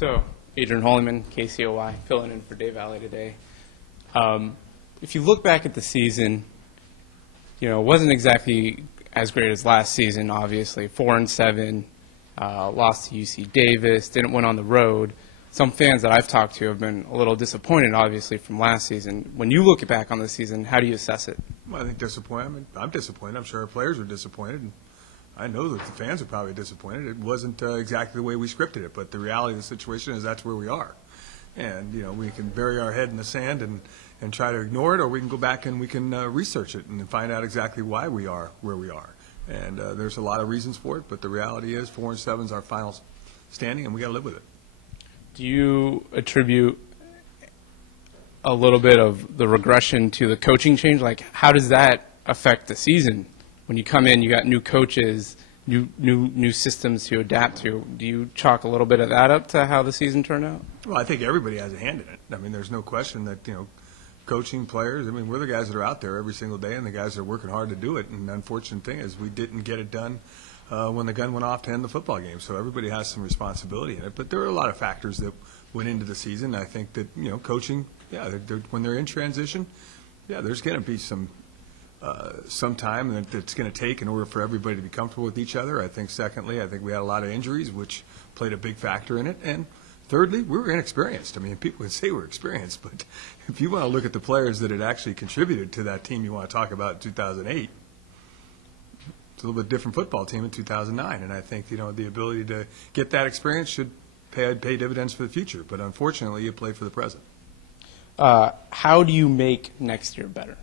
So, Adrian Holliman, KCOY, filling in for Dave Alley today. If you look back at the season, it wasn't exactly as great as last season, obviously. 4-7, lost to UC Davis, didn't win on the road. Some fans that I've talked to have been a little disappointed, obviously, from last season. When you look back on the season, how do you assess it? Well, I think disappointed. I'm disappointed. I'm sure our players are disappointed. And I know that the fans are probably disappointed. It wasn't exactly the way we scripted it, but the reality of the situation is that's where we are. And, we can bury our head in the sand and try to ignore it, or we can go back and we can research it and find out exactly why we are where we are. And there's a lot of reasons for it, but the reality is 4-7 is our final standing, and we got to live with it. Do you attribute a little bit of the regression to the coaching change? Like, how does that affect the season? When you come in, you got new coaches, new systems to adapt to. Do you chalk a little bit of that up to how the season turned out? Well, I think everybody has a hand in it. I mean, there's no question that, coaching players, we're the guys that are out there every single day and the guys that are working hard to do it. And the unfortunate thing is we didn't get it done when the gun went off to end the football game. So everybody has some responsibility in it. But there are a lot of factors that went into the season. I think that, coaching, when they're in transition, there's going to be some time that's going to take in order for everybody to be comfortable with each other. I think secondly, we had a lot of injuries, which played a big factor in it. And thirdly, we were inexperienced. People can say we're experienced, but if you want to look at the players that had actually contributed to that team you want to talk about in 2008, it's a little bit different football team in 2009. And I think, the ability to get that experience should pay dividends for the future. But unfortunately, you play for the present. How do you make next year better?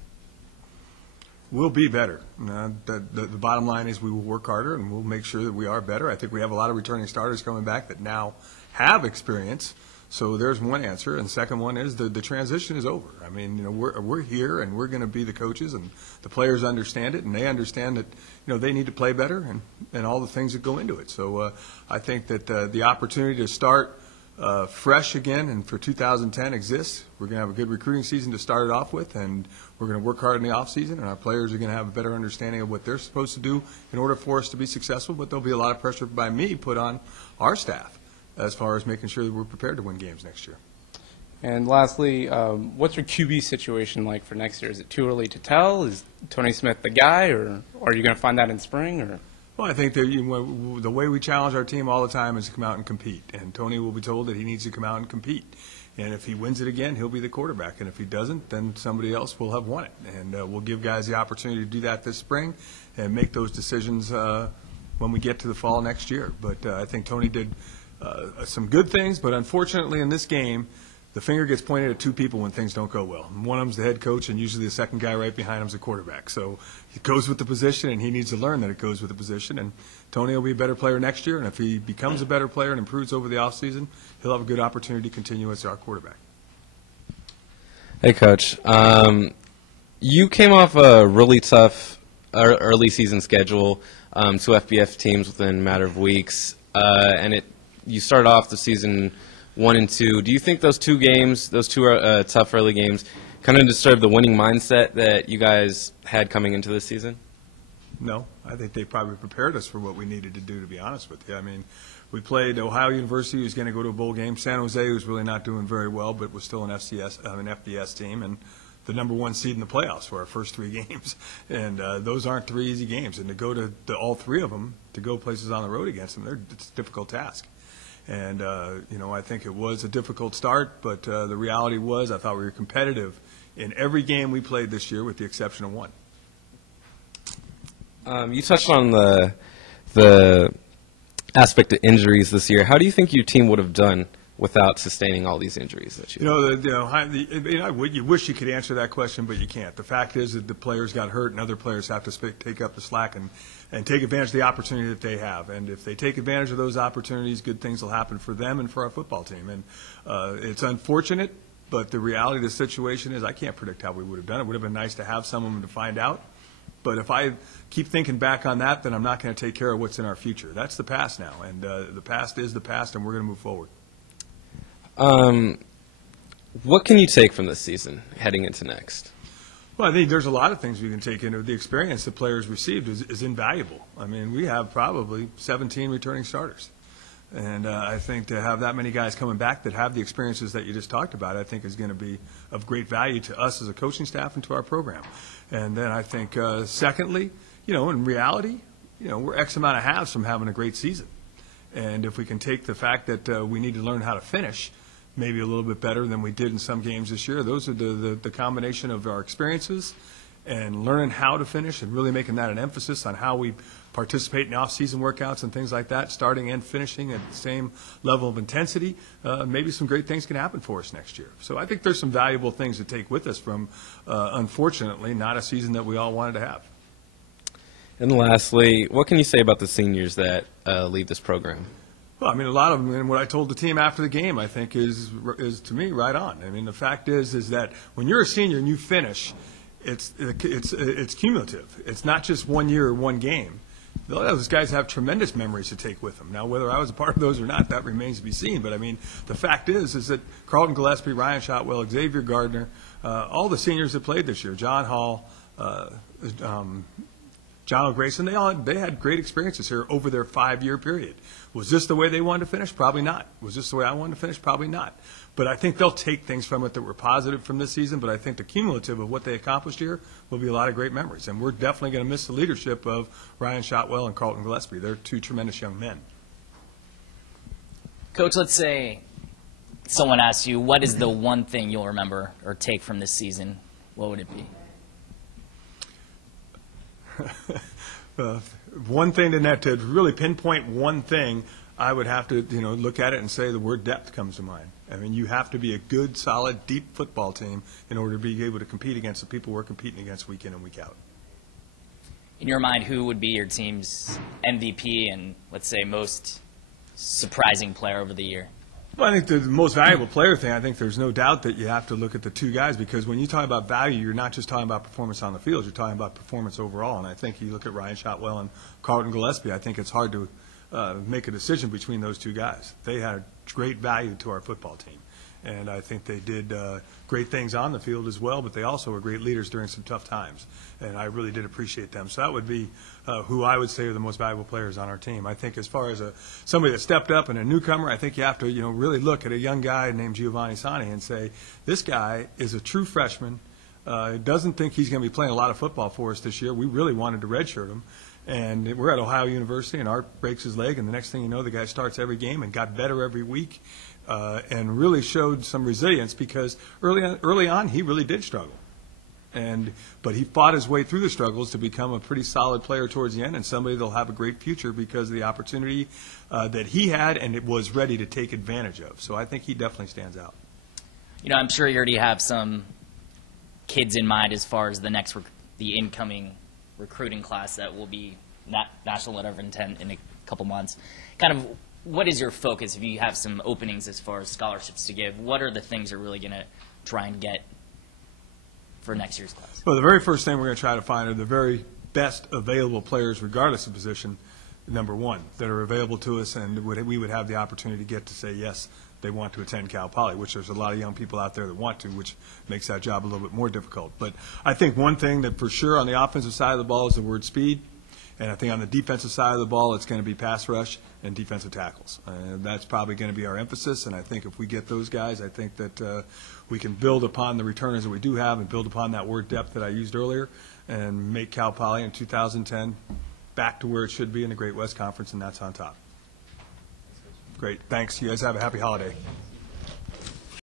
We'll be better. The bottom line is we will work harder, and we'll make sure that we are better. I think we have a lot of returning starters coming back that now have experience. So there's one answer. And the second one is the transition is over. We're here, and we're going to be the coaches, and the players understand it, and they understand that, they need to play better and all the things that go into it. So I think that the opportunity to start fresh again and for 2010 exists. We're going to have a good recruiting season to start it off with, and we're going to work hard in the offseason, and our players are going to have a better understanding of what they're supposed to do in order for us to be successful. But there'll be a lot of pressure by me put on our staff as far as making sure that we're prepared to win games next year. And lastly, what's your QB situation like for next year? Is it too early to tell? Is Tony Smith the guy, or are you going to find that in spring? Or? Well, I think that the way we challenge our team all the time is to come out and compete. And Tony will be told that he needs to come out and compete. And if he wins it again, he'll be the quarterback. And if he doesn't, then somebody else will have won it. And we'll give guys the opportunity to do that this spring and make those decisions when we get to the fall next year. But I think Tony did some good things. But unfortunately, in this game, the finger gets pointed at two people when things don't go well. And one of them's the head coach, and usually the second guy right behind him's the quarterback. So it goes with the position, and he needs to learn that it goes with the position. And Tony will be a better player next year, and if he becomes a better player and improves over the offseason, he'll have a good opportunity to continue as our quarterback. Hey, Coach. You came off a really tough early season schedule, two FBS teams within a matter of weeks, and you started off the season 1-2. Do you think those two games, those two tough early games, kind of disturbed the winning mindset that you guys had coming into this season? No, I think they probably prepared us for what we needed to do, to be honest with you. We played Ohio University, who's going to go to a bowl game, San Jose, who's really not doing very well, but was still an FBS team, and the number one seed in the playoffs for our first three games. And those aren't three easy games. And to go to all three of them, to go places on the road against them, it's a difficult task. And, I think it was a difficult start, but the reality was I thought we were competitive in every game we played this year with the exception of one. You touched on the aspect of injuries this year. How do you think your team would have done without sustaining all these injuries that you wish you could answer that question, but you can't. The fact is that the players got hurt, and other players have to take up the slack and take advantage of the opportunity that they have. And if they take advantage of those opportunities, good things will happen for them and for our football team. And it's unfortunate, but the reality of the situation is I can't predict how we would have done it. It would have been nice to have some of them to find out. But if I keep thinking back on that, then I'm not going to take care of what's in our future. That's the past now, and the past is the past, and we're going to move forward. What can you take from this season heading into next? Well, I think there's a lot of things we can take into the experience the players received is invaluable. We have probably 17 returning starters. And I think to have that many guys coming back that have the experiences that you just talked about, I think is going to be of great value to us as a coaching staff and to our program. And then I think, secondly, in reality, we're X amount of halves from having a great season. And if we can take the fact that we need to learn how to finish maybe a little bit better than we did in some games this year, those are the combination of our experiences and learning how to finish and really making that an emphasis on how we participate in off-season workouts and things like that, starting and finishing at the same level of intensity, maybe some great things can happen for us next year. So I think there's some valuable things to take with us from, unfortunately, not a season that we all wanted to have. And lastly, what can you say about the seniors that lead this program? Well, I mean, a lot of them, and what I told the team after the game, I think, is to me right on. I mean, the fact is that when you're a senior and you finish, it's cumulative. It's not just 1 year or one game. Those guys have tremendous memories to take with them. Now, whether I was a part of those or not, that remains to be seen. But, I mean, the fact is that Carlton Gillespie, Ryan Shotwell, Xavier Gardner, all the seniors that played this year, John Hall, John O'Grayson, they had great experiences here over their 5-year period. Was this the way they wanted to finish? Probably not. Was this the way I wanted to finish? Probably not. But I think they'll take things from it that were positive from this season, but I think the cumulative of what they accomplished here will be a lot of great memories. And we're definitely going to miss the leadership of Ryan Shotwell and Carlton Gillespie. They're two tremendous young men. Coach, let's say someone asks you, what is the one thing you'll remember or take from this season? What would it be? One thing to really pinpoint one thing, I would have to look at it and say the word depth comes to mind. I mean, you have to be a good, solid, deep football team in order to be able to compete against the people we're competing against week in and week out. In your mind, who would be your team's MVP and, let's say, most surprising player over the year? Well, I think the most valuable player thing, I think there's no doubt that you have to look at the two guys, because when you talk about value, you're not just talking about performance on the field, you're talking about performance overall. And I think you look at Ryan Shotwell and Carlton Gillespie, I think it's hard to make a decision between those two guys. They had great value to our football team. And I think they did great things on the field as well, but they also were great leaders during some tough times. And I really did appreciate them. So that would be who I would say are the most valuable players on our team. I think as far as somebody that stepped up and a newcomer, I think you have to really look at a young guy named Giovanni Sani and say, this guy is a true freshman. Doesn't think he's going to be playing a lot of football for us this year. We really wanted to redshirt him. And we're at Ohio University, and Art breaks his leg, and the next thing you know, the guy starts every game and got better every week. And really showed some resilience, because early on he really did struggle, but he fought his way through the struggles to become a pretty solid player towards the end, and somebody that'll have a great future because of the opportunity that he had and it was ready to take advantage of. So I think he definitely stands out. I'm sure you already have some kids in mind as far as the incoming recruiting class that will be national letter of intent in a couple months. Kind of, what is your focus if you have some openings as far as scholarships to give? What are the things you're really going to try and get for next year's class? Well, the very first thing we're going to try to find are the very best available players, regardless of position, number one, that are available to us, and we would have the opportunity to get to say, yes, they want to attend Cal Poly, which there's a lot of young people out there that want to, which makes that job a little bit more difficult. But I think one thing that for sure on the offensive side of the ball is the word speed. And I think on the defensive side of the ball, it's going to be pass rush and defensive tackles. That's probably going to be our emphasis. And I think if we get those guys, I think that we can build upon the returners that we do have and build upon that word depth that I used earlier and make Cal Poly in 2010 back to where it should be in the Great West Conference, and that's on top. Great. Thanks. You guys have a happy holiday.